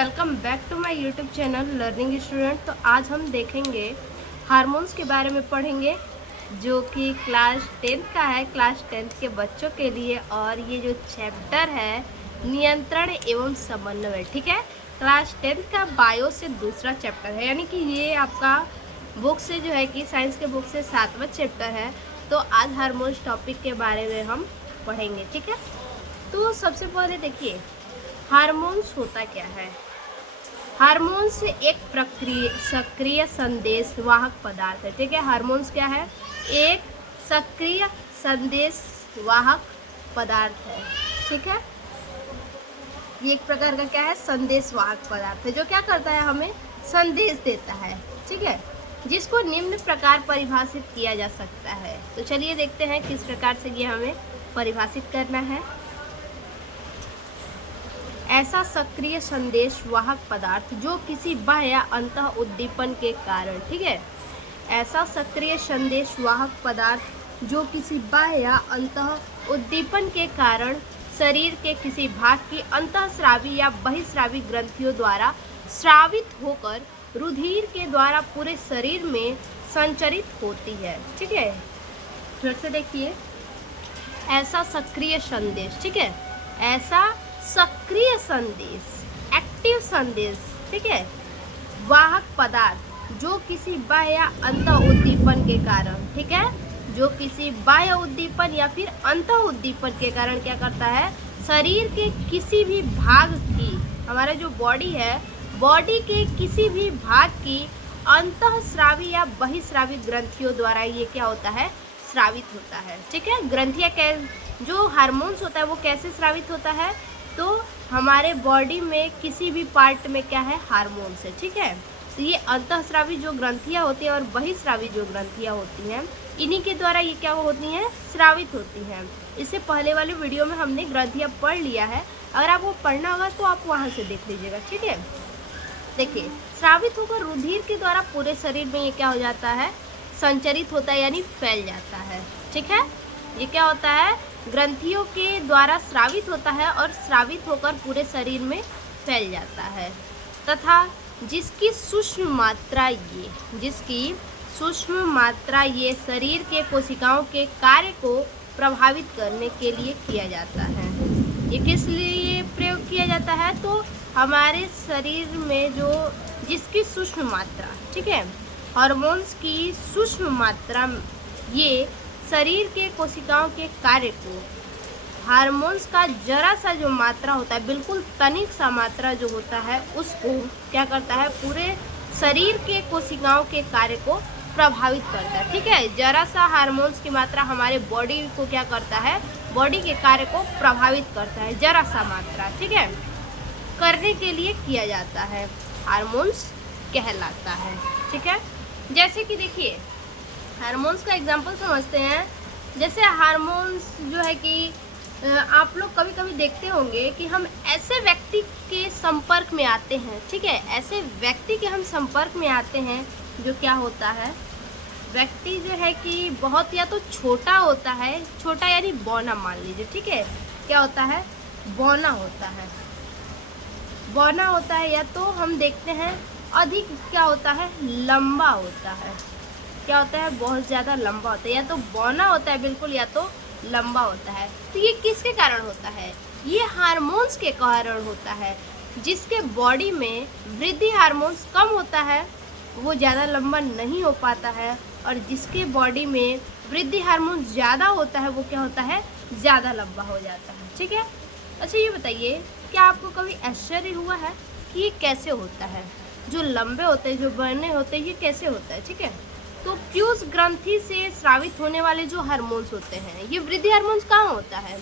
Welcome back to my YouTube channel learning student. तो आज हम देखेंगे हार्मोन्स के बारे में पढ़ेंगे, जो कि क्लास 10 का है, क्लास 10 के बच्चों के लिए। और ये जो चैप्टर है नियंत्रण एवं समन्वय, ठीक है, क्लास 10 का बायो से दूसरा चैप्टर है, यानी कि ये आपका बुक से जो है कि साइंस के बुक से 7वां चैप्टर है। तो आज हार्मोन्स टॉपिक के बारे में हम पढ़ेंगे, ठीक है। तो सबसे पहले देखिए हार्मोन्स होता क्या है। हार्मोन्स एक सक्रिय संदेश वाहक पदार्थ है, ठीक है। हार्मोन्स क्या है? एक सक्रिय संदेश वाहक पदार्थ है, ठीक है। ये एक प्रकार का क्या है? संदेश वाहक पदार्थ है, जो क्या करता है, हमें संदेश देता है, ठीक है, जिसको निम्न प्रकार परिभाषित किया जा सकता है। तो चलिए देखते हैं किस प्रकार से ये हमें परिभाषित करना है। ऐसा सक्रिय संदेश वाहक पदार्थ जो किसी बाह्य अंतः उद्दीपन के कारण, ठीक है, ऐसा सक्रिय संदेश वाहक पदार्थ जो किसी बाह्य अंतः उद्दीपन के कारण शरीर के किसी भाग की अंतःस्रावी या बहिस्रावी ग्रंथियों द्वारा स्रावित होकर रुधिर के द्वारा पूरे शरीर में संचरित होती है, ठीक है। फिर से देखिए, ऐसा सक्रिय संदेश, ठीक है, ऐसा सक्रिय संदेश, एक्टिव संदेश, ठीक है, वाहक पदार्थ जो किसी बाह्य अंतः उद्दीपन के कारण, ठीक है, जो किसी बाह्य उद्दीपन या फिर अंतः उद्दीपन के कारण क्या करता है, शरीर के किसी भी भाग की, हमारा जो बॉडी है, बॉडी के किसी भी भाग की अंतःस्रावी या बहिस्रावी ग्रंथियों द्वारा ये क्या होता है, स्रावित होता है, ठीक है। ग्रंथियाँ जो हार्मोन्स होता है वो कैसे स्रावित होता है, तो हमारे बॉडी में किसी भी पार्ट में क्या है, हार्मोन्स है, ठीक है। तो ये अंतःस्रावी जो ग्रंथियाँ होती हैं और बहिस्रावी जो ग्रंथियाँ होती हैं, इन्हीं के द्वारा ये क्या होती हैं, स्रावित होती हैं। इससे पहले वाले वीडियो में हमने ग्रंथियाँ पढ़ लिया है, अगर आपको पढ़ना होगा तो आप वहाँ से देख लीजिएगा, ठीक है। देखिए, स्रावित होकर रुधिर के द्वारा पूरे शरीर में ये क्या हो जाता है, संचरित होता है, यानी फैल जाता है, ठीक है। ये क्या होता है, ग्रंथियों के द्वारा स्रावित होता है और स्रावित होकर पूरे शरीर में फैल जाता है, तथा जिसकी सूक्ष्म मात्रा ये शरीर के कोशिकाओं के कार्य को प्रभावित करने के लिए किया जाता है। ये किस लिए प्रयोग किया जाता है, तो हमारे शरीर में जो जिसकी सूक्ष्म मात्रा, ठीक है, हार्मोन्स की सूक्ष्म मात्रा, ये शरीर के कोशिकाओं के कार्य को, हार्मोन्स का जरा सा जो मात्रा होता है, बिल्कुल तनिक सा मात्रा जो होता है, उसको क्या करता है, पूरे शरीर के कोशिकाओं के कार्य को प्रभावित करता है, ठीक है। जरा सा हार्मोन्स की मात्रा हमारे बॉडी को क्या करता है, बॉडी के कार्य को प्रभावित करता है, जरा सा मात्रा, ठीक है, करने के लिए किया जाता है, हार्मोन्स कहलाता है, ठीक है। जैसे कि देखिए हार्मोन्स का एग्जांपल समझते हैं। जैसे हार्मोन्स जो है कि आप लोग कभी कभी देखते होंगे कि हम ऐसे व्यक्ति के संपर्क में आते हैं, ठीक है, ऐसे व्यक्ति के हम संपर्क में आते हैं जो क्या होता है, व्यक्ति जो है कि बहुत या तो छोटा होता है, छोटा यानी बौना मान लीजिए, ठीक है, क्या होता है, बौना होता है, बौना होता है, या तो हम देखते हैं अधिक क्या होता है, लंबा होता है, क्या होता है, बहुत ज़्यादा लंबा होता है, या तो बौना होता है बिल्कुल, या तो लंबा होता है। तो ये किसके कारण होता है, ये हार्मोन्स के कारण होता है। जिसके बॉडी में वृद्धि हार्मोन्स कम होता है वो ज़्यादा लंबा नहीं हो पाता है, और जिसके बॉडी में वृद्धि हार्मोन्स ज़्यादा होता है वो क्या होता है, ज़्यादा लंबा हो जाता है, ठीक है। अच्छा ये बताइए, क्या आपको कभी आश्चर्य हुआ है कि ये कैसे होता है, जो लंबे होते हैं, जो बड़े होते हैं, ये कैसे होता है, ठीक है। तो प्यूस ग्रंथि से स्रावित होने वाले जो हार्मोन्स होते हैं, ये वृद्धि हार्मोन्स कहाँ होता है,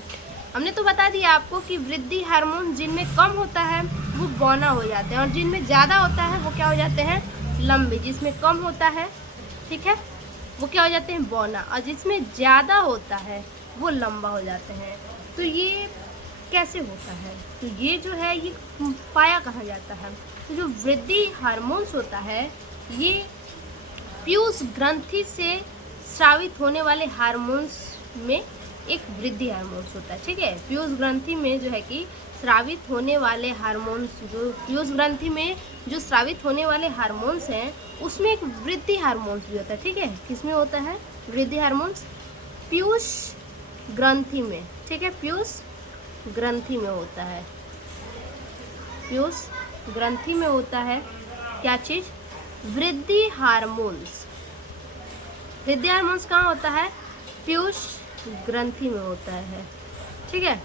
हमने तो बता दिया आपको कि वृद्धि हार्मोन जिनमें कम होता है वो बौना हो जाते हैं, और जिनमें ज़्यादा होता है वो क्या हो जाते हैं, लंबे। जिसमें कम होता है, ठीक है, वो क्या हो जाते हैं, बौना, और जिसमें ज़्यादा होता है वो लंबा हो जाते हैं। तो ये कैसे होता है, तो ये जो है ये पाया कहाँ जाता है, तो जो वृद्धि हार्मोन्स होता है ये पीयूष ग्रंथि से स्रावित होने वाले हार्मोन्स में एक वृद्धि हार्मोन्स होता है, ठीक है। पीयूष ग्रंथि में जो है कि स्रावित होने वाले हार्मोन्स, जो पीयूष ग्रंथि में जो स्रावित होने वाले हार्मोन्स हैं उसमें एक वृद्धि हार्मोन्स भी होता है। ठीक है, किसमें होता है वृद्धि हार्मोन्स? पीयूष ग्रंथि में। ठीक है, पीयूष ग्रंथि में होता है, पीयूष ग्रंथि में होता है क्या चीज़? वृद्धि हार्मोन्स। वृद्धि हार्मोन्स कहाँ होता है? पीयूष ग्रंथि में होता है। ठीक है,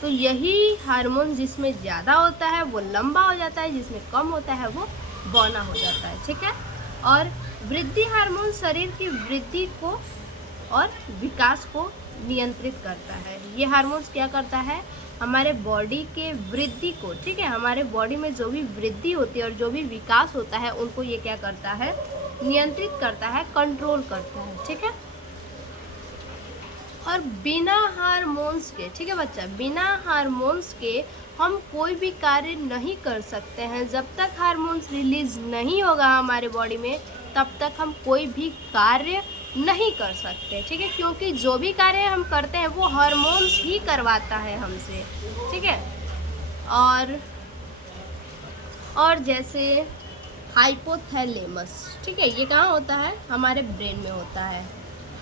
तो यही हार्मोन जिसमें ज़्यादा होता है वो लंबा हो जाता है, जिसमें कम होता है वो बौना हो जाता है। ठीक है, और वृद्धि हार्मोन शरीर की वृद्धि को और विकास को नियंत्रित करता है। ये हार्मोन्स क्या करता है? हमारे बॉडी के वृद्धि को, ठीक है, हमारे बॉडी में जो भी वृद्धि होती है और जो भी विकास होता है उनको ये क्या करता है? नियंत्रित करता है, कंट्रोल करता है। ठीक है, और बिना हार्मोन्स के, ठीक है बच्चा, बिना हार्मोन्स के हम कोई भी कार्य नहीं कर सकते हैं। जब तक हार्मोन्स रिलीज नहीं होगा हमारे बॉडी में तब तक हम कोई भी कार्य नहीं कर सकते। ठीक है, क्योंकि जो भी कार्य हम करते हैं वो हार्मोन्स ही करवाता है हमसे। ठीक है, और जैसे हाइपोथैलेमस, ठीक है, ये कहाँ होता है? हमारे ब्रेन में होता है,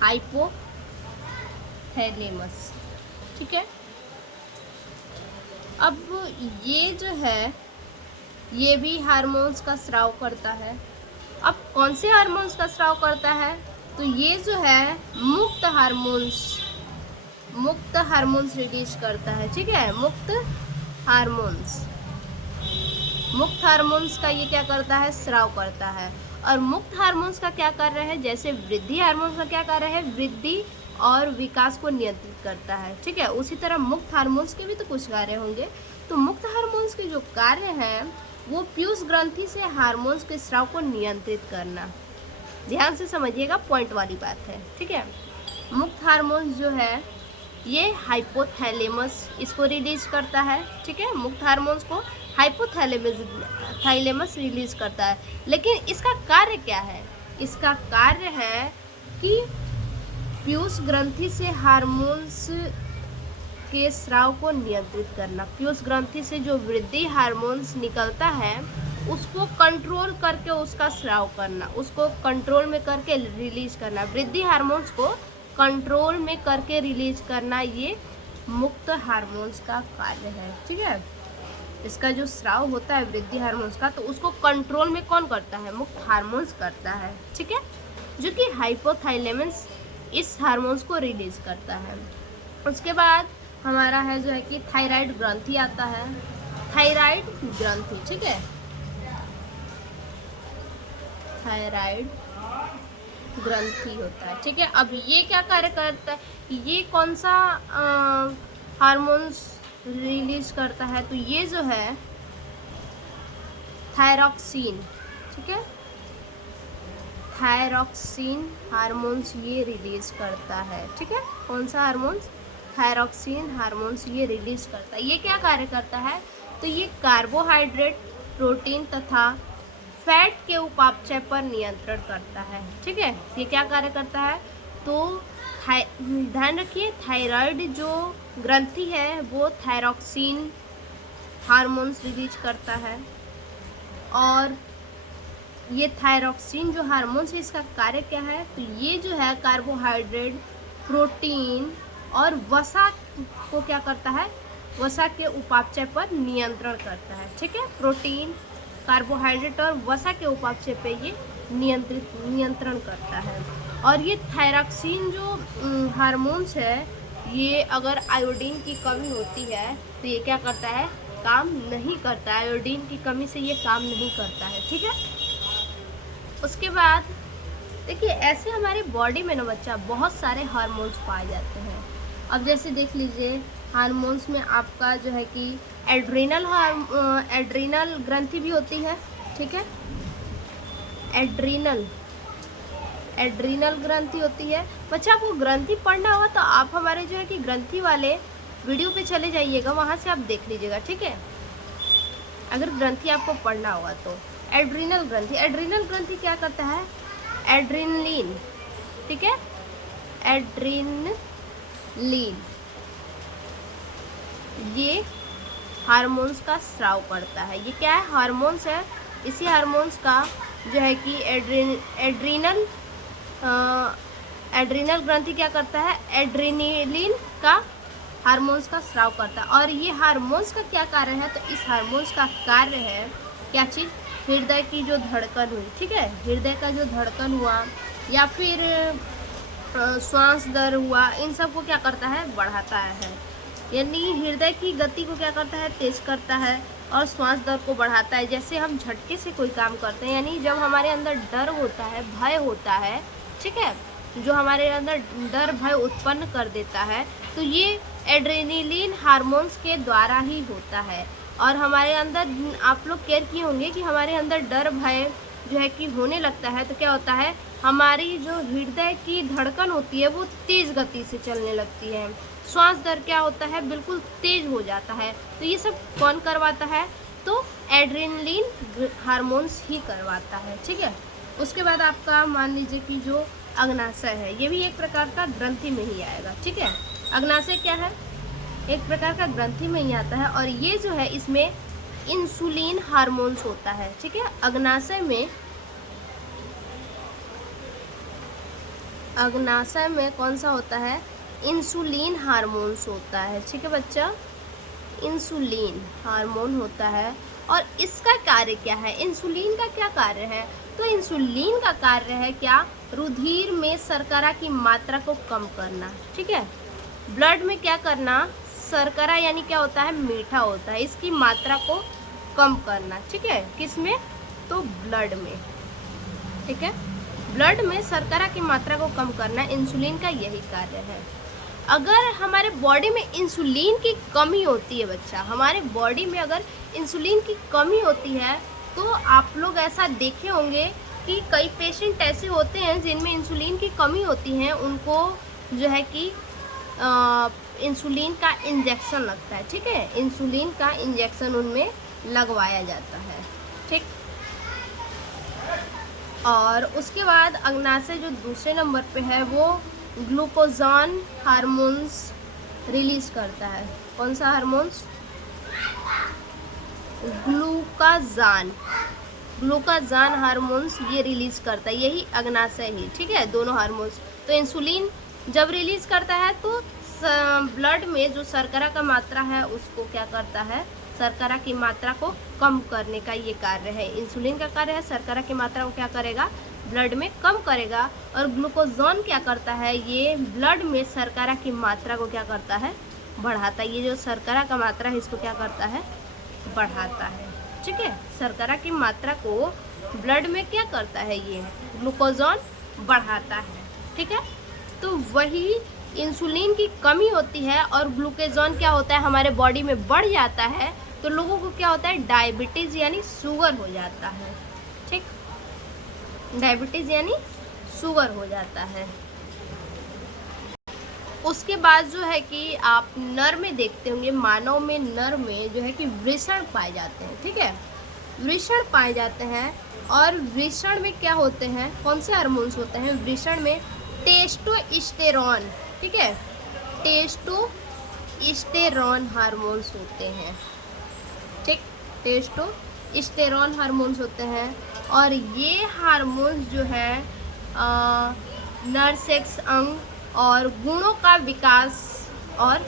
हाइपोथैलेमस। ठीक है, अब ये जो है ये भी हार्मोन्स का स्राव करता है। अब कौन से हार्मोन्स का स्राव करता है? तो ये जो है मुक्त हार्मोन्स रिलीज करता है। ठीक है, मुक्त हार्मोन्स का ये क्या करता है? स्राव करता है। और मुक्त हार्मोन्स का क्या कार्य है? जैसे वृद्धि हार्मोन्स का क्या कार्य है? वृद्धि और विकास को नियंत्रित करता है। ठीक है, उसी तरह मुक्त हार्मोन्स के भी तो कुछ कार्य होंगे। तो मुक्त हार्मोन्स के जो कार्य हैं वो पीयूष ग्रंथि से हार्मोन्स के स्राव को नियंत्रित करना। ध्यान से समझिएगा, पॉइंट वाली बात है। ठीक है, मुक्त हार्मोन्स जो है ये हाइपोथैलेमस इसको रिलीज करता है। ठीक है, मुक्त हार्मोन्स को हाइपोथैलेमस रिलीज करता है। लेकिन इसका कार्य क्या है? इसका कार्य है कि पीयूष ग्रंथि से हार्मोन्स के स्राव को नियंत्रित करना। पीयूष ग्रंथि से जो वृद्धि हार्मोन्स निकलता है उसको कंट्रोल करके उसका स्राव करना, उसको कंट्रोल में करके रिलीज करना। वृद्धि हार्मोन्स को कंट्रोल में करके रिलीज करना ये मुक्त हार्मोन्स का कार्य है। ठीक है, इसका जो स्राव होता है वृद्धि हार्मोन्स का तो उसको कंट्रोल में कौन करता है? मुक्त हार्मोन्स करता है। ठीक है, जो कि हाइपोथैलेमस इस हार्मोन्स को रिलीज करता है। उसके बाद हमारा है जो है कि थायराइड ग्रंथि आता है। थायराइड ग्रंथि, ठीक है, थायराइड ग्रंथि होता है। ठीक है, अब ये क्या कार्य करता है? ये कौन सा हार्मोन्स रिलीज करता है? तो ये जो है थायरॉक्सिन। ठीक है, थायरॉक्सिन हार्मोन्स ये रिलीज करता है। ठीक है, कौन सा हार्मोन्स? थायरॉक्सिन हार्मोन्स ये रिलीज करता है। ये क्या कार्य करता है? तो ये कार्बोहाइड्रेट, प्रोटीन तथा फैट के उपापचय पर नियंत्रण करता है। ठीक है, ये क्या कार्य करता है? तो ध्यान रखिए, थायराइड जो ग्रंथि है वो थायरॉक्सिन हार्मोन्स रिलीज करता है। और ये थायरॉक्सिन जो हार्मोन्स है इसका कार्य क्या है? तो ये जो है कार्बोहाइड्रेट, प्रोटीन और वसा को क्या करता है? वसा के उपापचय पर नियंत्रण करता है। ठीक है, प्रोटीन, कार्बोहाइड्रेट और वसा के उपापचय पे ये नियंत्रण करता है। और ये थायरॉक्सिन जो हार्मोन्स है ये अगर आयोडीन की कमी होती है तो ये क्या करता है? काम नहीं करता है। आयोडीन की कमी से ये काम नहीं करता है। ठीक है, उसके बाद देखिए ऐसे हमारे बॉडी में ना बच्चा बहुत सारे हार्मोन्स पाए जाते हैं। अब जैसे देख लीजिए हार्मोन्स में आपका जो है कि एड्रीनल ग्रंथि भी होती है। ठीक है, एड्रीनल ग्रंथि होती है। बच्चा आपको ग्रंथि पढ़ना होगा तो आप हमारे जो है कि ग्रंथि वाले वीडियो पे चले जाइएगा, वहाँ से आप देख लीजिएगा। ठीक है, अगर ग्रंथि आपको पढ़ना होगा तो एड्रीनल ग्रंथि क्या करता है? एड्रेनलिन, ठीक है, ये हार्मोन्स का स्राव करता है। ये क्या है? हार्मोन्स है। इसी हार्मोन्स का जो है कि एड्रिनल ग्रंथि क्या करता है? एड्रेनलिन का हार्मोन्स का स्राव करता है। और ये हार्मोन्स का क्या कार्य है? तो इस हार्मोन्स का कार्य है क्या चीज़? हृदय की जो धड़कन हुई, ठीक है, हृदय का जो धड़कन हुआ या फिर श्वास दर हुआ, इन सब को क्या करता है? बढ़ाता है। यानी हृदय की गति को क्या करता है? तेज करता है और श्वास दर को बढ़ाता है। जैसे हम झटके से कोई काम करते हैं, यानी जब हमारे अंदर डर होता है, भय होता है, ठीक है, जो हमारे अंदर डर भय उत्पन्न कर देता है, तो ये एड्रेनलिन हार्मोन्स के द्वारा ही होता है। और हमारे अंदर आप लोग केयर किए होंगे कि हमारे अंदर डर भय जो है कि होने लगता है तो क्या होता है? हमारी जो हृदय की धड़कन होती है वो तेज़ गति से चलने लगती है। श्वास दर क्या होता है? बिल्कुल तेज हो जाता है। तो ये सब कौन करवाता है? तो एड्रेनलिन हार्मोन्स ही करवाता है, ठीक है। उसके बाद आपका मान लीजिए कि जो अग्नाशय है, ये भी एक प्रकार का ग्रंथि में ही आएगा, ठीक है। अग्नाशय क्या है? एक प्रकार का ग्रंथि में ही आता है। और ये जो है इसमें इंसुलिन हार्मोन्स होता है, ठीक है। अग्नाशय में कौन सा होता है? इंसुलिन हार्मोन्स होता है, ठीक है बच्चा, इंसुलिन हार्मोन होता है। और इसका कार्य क्या है? इंसुलिन का क्या कार्य है? तो इंसुलिन का कार्य है क्या? रुधिर में शर्करा की मात्रा को कम करना, ठीक है। ब्लड में क्या करना? शर्करा यानी क्या होता है? मीठा होता है, इसकी मात्रा को कम करना, ठीक है। किस में? तो ब्लड में, ठीक है। ब्लड में शर्करा की मात्रा को कम करना इंसुलिन का यही कार्य है। अगर हमारे बॉडी में इंसुलिन की कमी होती है बच्चा, हमारे बॉडी में अगर इंसुलिन की कमी होती है तो आप लोग ऐसा देखे होंगे कि कई पेशेंट ऐसे होते हैं जिनमें इंसुलिन की कमी होती है, उनको जो है कि इंसुलिन का इंजेक्शन लगता है, ठीक है। इंसुलिन का इंजेक्शन उनमें लगवाया जाता है, ठीक। और उसके बाद अग्नाशय जो दूसरे नंबर पे है वो ग्लूकोजॉन हार्मोन्स रिलीज करता है। कौन सा हार्मोन्स? ग्लूकाजान हार्मोन्स ये रिलीज करता है, यही अग्नाशय ही, ठीक है, दोनों हार्मोन्स। तो इंसुलिन जब रिलीज करता है तो ब्लड में जो शर्करा का मात्रा है उसको क्या करता है? शर्करा की मात्रा को कम करने का ये कार्य है। इंसुलिन का कार्य है शर्करा की मात्रा को क्या करेगा? ब्लड में कम करेगा। और ग्लूकोजॉन क्या करता है? ये ब्लड में शर्करा की मात्रा को क्या करता है? बढ़ाता है। ये जो शर्करा का मात्रा है इसको क्या करता है? बढ़ाता है, ठीक है। शर्करा की मात्रा को ब्लड में क्या करता है? ये ग्लूकोजॉन बढ़ाता है, ठीक है। तो वही इंसुलिन की कमी होती है और ग्लूकोजॉन क्या होता है? हमारे बॉडी में बढ़ जाता है तो लोगों को क्या होता है? डायबिटीज़ यानी शुगर हो जाता है, ठीक। डायबिटीज़ यानी शुगर हो जाता है। उसके बाद जो है कि आप नर में देखते होंगे, मानव में नर में जो है कि वृषण पाए जाते हैं, ठीक है। वृषण पाए जाते हैं और वृषण में क्या होते हैं? कौन से हार्मोन्स होते हैं वृषण में? टेस्टोस्टेरोन, ठीक है, टेस्टोस्टेरोन हार्मोन्स होते हैं, ठीक। टेस्टोस्टेरोन हार्मोन्स होते हैं। और ये हार्मोन्स जो है नर सेक्स अंग और गुणों का विकास और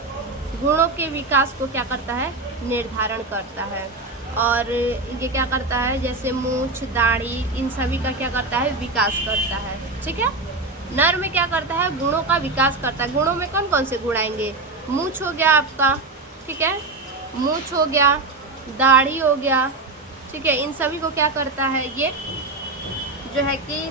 गुणों के विकास को क्या करता है? निर्धारण करता है। और ये क्या करता है? जैसे मूंछ, दाढ़ी, इन सभी का क्या करता है? विकास करता है, ठीक है। नर में क्या करता है? गुणों का विकास करता है। गुणों में कौन कौन से गुण आएंगे? मूंछ हो गया आपका, ठीक है, मूंछ हो गया, दाढ़ी हो गया, ठीक है। इन सभी को क्या करता है? ये जो है कि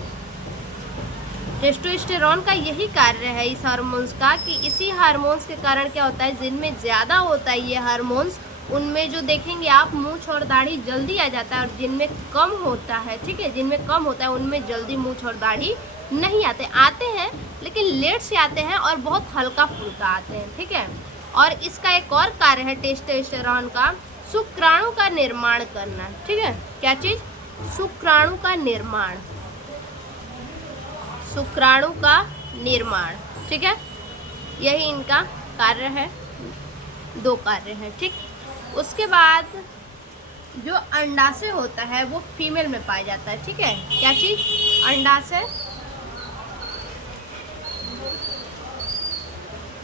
टेस्टोस्टेरोन का यही कार्य है इस हार्मोन्स का, कि इसी हार्मोन्स के कारण क्या होता है? जिनमें ज़्यादा होता है ये हार्मोन्स, उनमें जो देखेंगे आप मूंछ और दाढ़ी जल्दी आ जाता है। और जिनमें कम होता है, ठीक है, जिनमें कम होता है उनमें जल्दी मूंछ और दाढ़ी नहीं आते हैं लेकिन लेट से आते हैं और बहुत हल्का फुल्का आते हैं, ठीक है। और इसका एक और कार्य है टेस्टोस्टेरोन का, शुक्राणु का निर्माण करना, ठीक है। क्या चीज़? शुक्राणु का निर्माण, शुक्राणु का निर्माण, ठीक है, यही इनका कार्य है। 2 कार्य हैं, ठीक। उसके बाद जो अंडाशय होता है वो फीमेल में पाया जाता है, ठीक है। क्या चीज़? अंडाशय।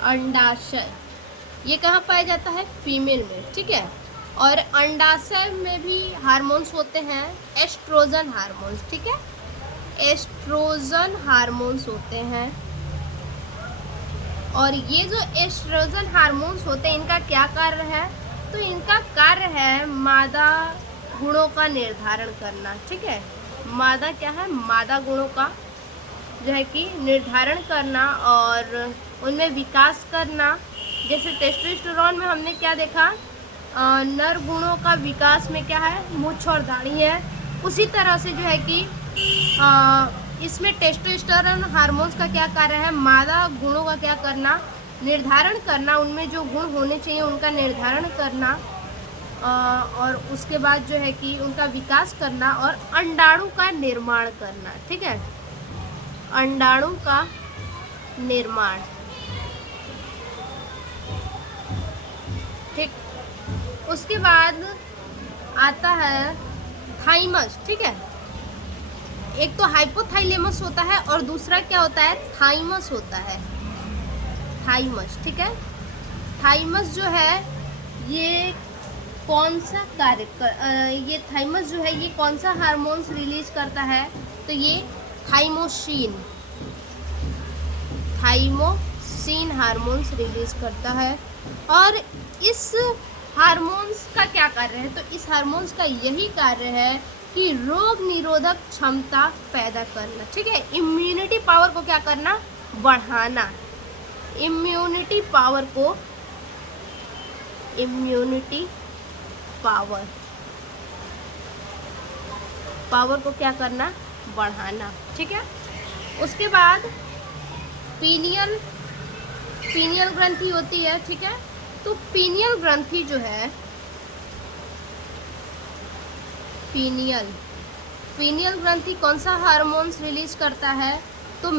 अंडाशय ये कहाँ पाया जाता है? फीमेल में, ठीक है। और अंडाशय में भी हार्मोन्स होते हैं, एस्ट्रोजन हार्मोन्स, ठीक है। एस्ट्रोजन हार्मोन्स होते हैं। और ये जो एस्ट्रोजन हार्मोन्स होते हैं इनका क्या कार्य है? तो इनका कार्य है मादा गुणों का निर्धारण करना, ठीक है। मादा क्या है? मादा गुणों का जो है कि निर्धारण करना और उनमें विकास करना। जैसे टेस्टोस्टेरोन में हमने क्या देखा? नर गुणों का विकास में क्या है? मूंछ और दाढ़ी है। उसी तरह से जो है कि इसमें टेस्टोस्टेरोन हार्मोन्स का क्या कार्य है? मादा गुणों का क्या करना? निर्धारण करना, उनमें जो गुण होने चाहिए उनका निर्धारण करना और उसके बाद जो है कि उनका विकास करना और अंडाणु का निर्माण करना, ठीक है। अंडाणु का निर्माण, ठीक। उसके बाद आता है थाइमस, ठीक है। एक तो हाइपोथाइलेमस होता है और दूसरा क्या होता है? थाइमस होता है। थाइमस, ठीक है। थाइमस जो है ये कौन सा कार्य ये थाइमस जो है ये कौन सा हार्मोन्स रिलीज करता है? तो ये थाइमोसिन हार्मोन्स रिलीज करता है। और इस हार्मोन्स का क्या कार्य है? तो इस हार्मोन्स का यही कार्य है कि रोग निरोधक क्षमता पैदा करना, ठीक है। इम्यूनिटी पावर को क्या करना? बढ़ाना। इम्यूनिटी पावर को क्या करना? बढ़ाना, ठीक है। उसके बाद पीनियल ग्रंथि होती है, ठीक है। तो पीनियल ग्रंथि जो है, पीनियल ग्रंथि कौन सा हार्मोन्स रिलीज करता है? तो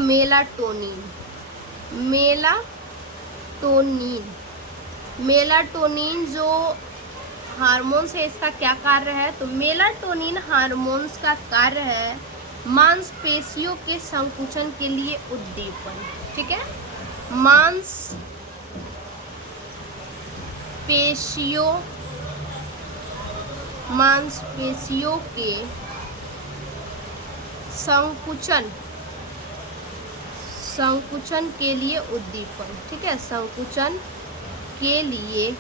मेलाटोनिन जो हार्मोन्स है इसका क्या कार्य है? तो मेलाटोनिन हार्मोन्स का कार्य है मांसपेशियों के संकुचन के लिए उद्दीपन, ठीक है। मांसपेशियों के संकुचन के लिए उद्दीपन, ठीक है। संकुचन के लिए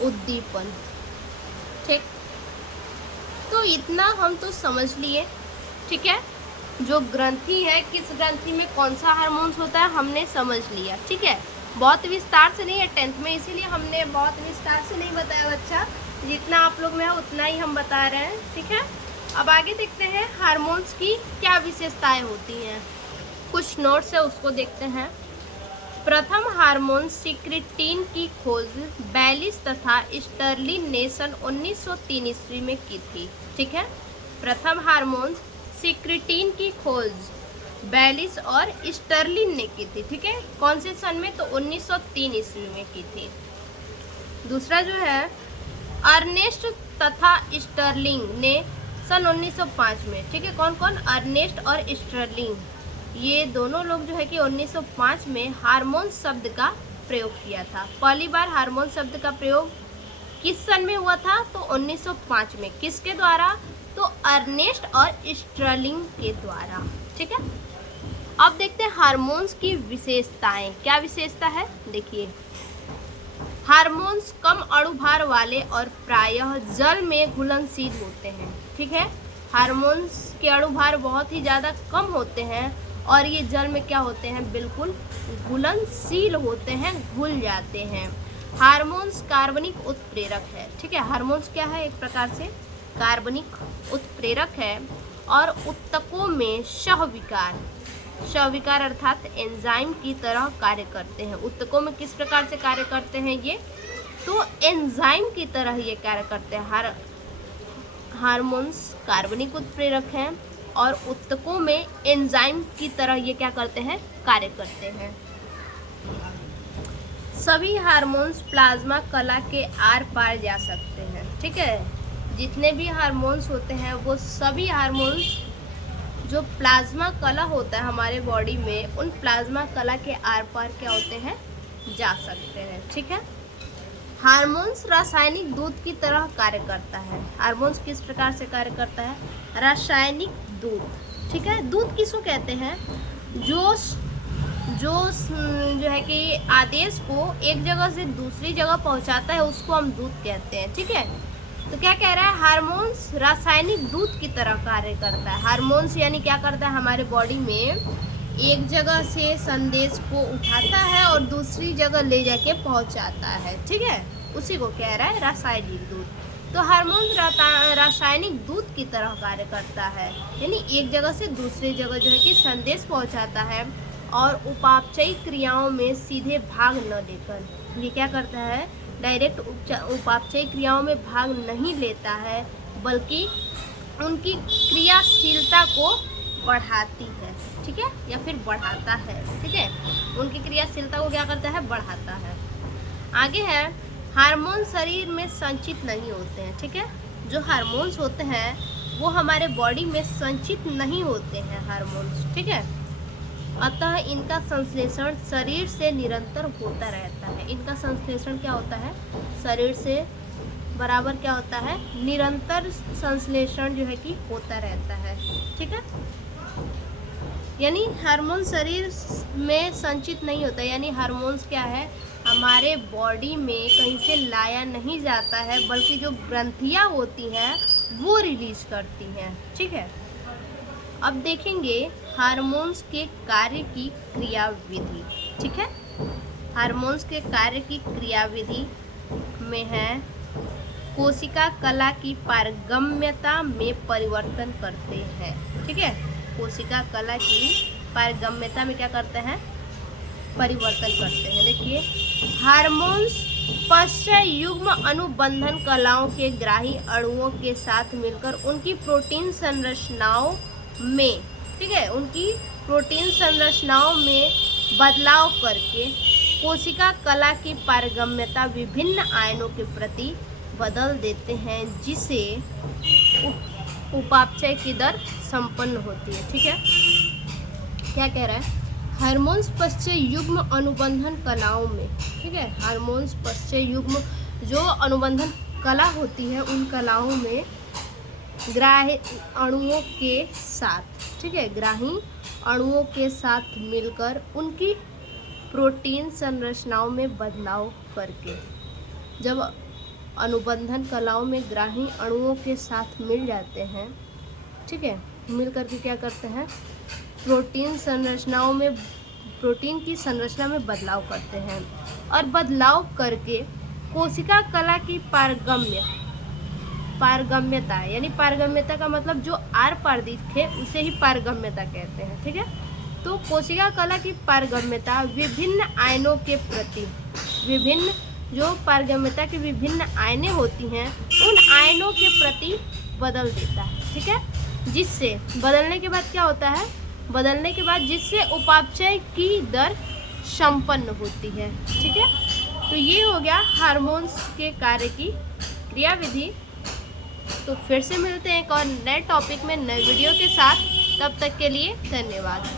उद्दीपन, ठीक। तो इतना हम तो समझ लिए, ठीक है। जो ग्रंथि है, किस ग्रंथि में कौन सा हार्मोन्स होता है हमने समझ लिया, ठीक है। बहुत विस्तार से नहीं है 10th में, इसीलिए हमने बहुत विस्तार से नहीं बताया बच्चा। जितना आप लोग में है उतना ही हम बता रहे हैं, ठीक है। अब आगे देखते हैं हार्मोन्स की क्या विशेषताएं होती हैं। कुछ नोट्स है उसको देखते हैं। प्रथम हार्मोन सिक्रिटीन की खोज बैलिस तथा स्टर्लिन ने सन 1903 ईस्वी में की थी, ठीक है। प्रथम हार्मोन सिक्रिटीन की खोज बैलिस और स्टर्लिन ने की थी, ठीक है। कौन से सन में? तो 1903 ईस्वी में की थी। दूसरा जो है अर्नेस्ट तथा स्टर्लिंग ने सन 1905 में, ठीक है। कौन कौन? अर्नेस्ट और स्टर्लिंग, ये दोनों लोग जो है कि 1905 में हार्मोन शब्द का प्रयोग किया था। पहली बार हार्मोन शब्द का प्रयोग किस सन में हुआ था? तो 1905 में। किसके द्वारा? तो अर्नेस्ट और स्टर्लिंग के द्वारा, ठीक है। अब देखते हैं हार्मोन्स की विशेषताएं। क्या विशेषता है? देखिए, हार्मोन्स कम अणुभार वाले और प्रायः जल में घुलनशील होते हैं, ठीक है। हार्मोन्स के अणुभार बहुत ही ज़्यादा कम होते हैं और ये जल में क्या होते हैं? बिल्कुल घुलनशील होते हैं, घुल जाते हैं। हार्मोन्स कार्बनिक उत्प्रेरक है, ठीक है। हार्मोन्स क्या है? एक प्रकार से कार्बनिक उत्प्रेरक है और उत्तकों में सहविकार अर्थात एंजाइम की तरह कार्य करते हैं। उत्तकों में किस प्रकार से कार्य करते हैं ये? तो एंजाइम की तरह ये कार्य करते हैं। हार्मोन्स कार्बनिक उत्प्रेरक हैं और ऊतकों में एंजाइम की तरह ये क्या करते हैं, कार्य करते हैं। सभी हार्मोन्स प्लाज्मा कला के आर पार जा सकते हैं। ठीक है, जितने भी हार्मोन्स होते हैं वो सभी हार्मोन्स जो प्लाज्मा कला होता है हमारे बॉडी में, उन प्लाज्मा कला के आर पार क्या होते हैं, जा सकते हैं। ठीक है, हार्मोन्स रासायनिक दूध की तरह कार्य करता है। हार्मोन्स किस प्रकार से कार्य करता है, रासायनिक दूध। ठीक है, दूध किसको कहते हैं, जो है कि आदेश को एक जगह से दूसरी जगह पहुंचाता है, उसको हम दूध कहते हैं। ठीक है, तो क्या कह रहा है, हार्मोन्स रासायनिक दूध की तरह कार्य करता है। हार्मोन्स यानी क्या करता है, हमारे बॉडी में एक जगह से संदेश को उठाता है और दूसरी जगह ले जाके पहुंचाता है। ठीक है, उसी को कह रहा है रासायनिक दूध। तो हार्मोन रासायनिक दूध की तरह कार्य करता है, यानी एक जगह से दूसरी जगह जो है कि संदेश पहुंचाता है और उपापचयी क्रियाओं में सीधे भाग न लेकर ये क्या करता है, डायरेक्ट उपापचयी क्रियाओं में भाग नहीं लेता है, बल्कि उनकी क्रियाशीलता को बढ़ाती है। ठीक है, या फिर बढ़ाता है। ठीक है, उनकी क्रियाशीलता को क्या करता है, बढ़ाता है। आगे है, हार्मोन शरीर में संचित नहीं होते हैं। ठीक है, जो हार्मोन्स होते हैं वो हमारे बॉडी में संचित नहीं होते हैं हार्मोन्स। ठीक है, अतः इनका संश्लेषण शरीर से निरंतर होता रहता है। इनका संश्लेषण क्या होता है, शरीर से बराबर क्या होता है, निरंतर संश्लेषण जो है कि होता रहता है। ठीक है, यानी हार्मोन शरीर में संचित नहीं होता, यानी हार्मोन्स क्या है, हमारे बॉडी में कहीं से लाया नहीं जाता है, बल्कि जो ग्रंथियां होती हैं वो रिलीज करती हैं। ठीक है, अब देखेंगे हार्मोन्स के कार्य की क्रियाविधि। ठीक है, हार्मोन्स के कार्य की क्रियाविधि में है, कोशिका कला की पारगम्यता में परिवर्तन करते हैं। ठीक है, कोशिका कला की पारगम्यता में क्या करते हैं, परिवर्तन करते हैं। देखिए, हार्मोन्स पश्चय युग्म अनुबंधन कलाओं के ग्राही अणुओं के साथ मिलकर उनकी प्रोटीन संरचनाओं में, ठीक है, उनकी प्रोटीन संरचनाओं में बदलाव करके कोशिका कला की पारगम्यता विभिन्न आयनों के प्रति बदल देते हैं, जिसे उपापचय की दर संपन्न होती है। ठीक है, क्या कह रहा है, हार्मोन्स पश्चय युग्म अनुबंधन कलाओं में, ठीक है, हार्मोन्स पश्चय युग्म जो अनुबंधन कला होती है उन कलाओं में ग्राही अणुओं के साथ, ठीक है, ग्राही अणुओं के साथ मिलकर उनकी प्रोटीन संरचनाओं में बदलाव करके, जब अनुबंधन कलाओं में ग्राही अणुओं के साथ मिल जाते हैं, ठीक है, मिल करके क्या करते हैं, प्रोटीन की संरचना में बदलाव करते हैं और बदलाव करके कोशिका कला की पारगम्यता, यानी पारगम्यता का मतलब जो आर पार दिखे उसे ही पारगम्यता कहते हैं। ठीक है, तो कोशिका कला की पारगम्यता विभिन्न आयनों के प्रति, विभिन्न जो पारगम्यता की विभिन्न आयनें होती हैं उन आयनों के प्रति बदल देता है। ठीक है, जिससे बदलने के बाद क्या होता है, बदलने के बाद जिससे उपापचय की दर संपन्न होती है। ठीक है, तो ये हो गया हार्मोन्स के कार्य की क्रियाविधि। तो फिर से मिलते हैं एक और नए टॉपिक में नए वीडियो के साथ, तब तक के लिए धन्यवाद।